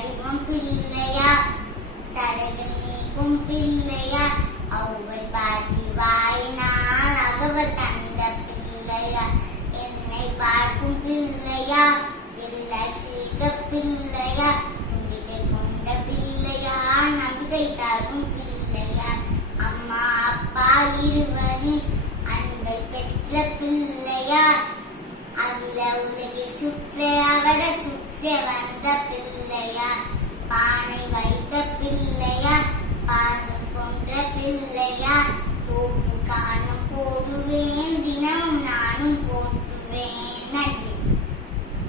வடிவம் பிள்ளையா தடகு நீக்கும் பிள்ளையா அவள் பாட்டி வாயினால் அகவர் தந்த பிள்ளையா என்னை பார்க்கும் பிள்ளையா இல்லை சிரிக்க பிள்ளையா தும்பிக்கை கொண்ட பிள்ளையா நம்பிக்கை தரும் பிள்ளையா அம்மா அப்பா இருவரின் அன்பை பெற்ற பிள்ளையா அகில உலகை சுற்ற அவர சுற்ற வந்த பிள்ளையா பானை வைத்த பிள்ளையா பாசம் கொண்ட பிள்ளையா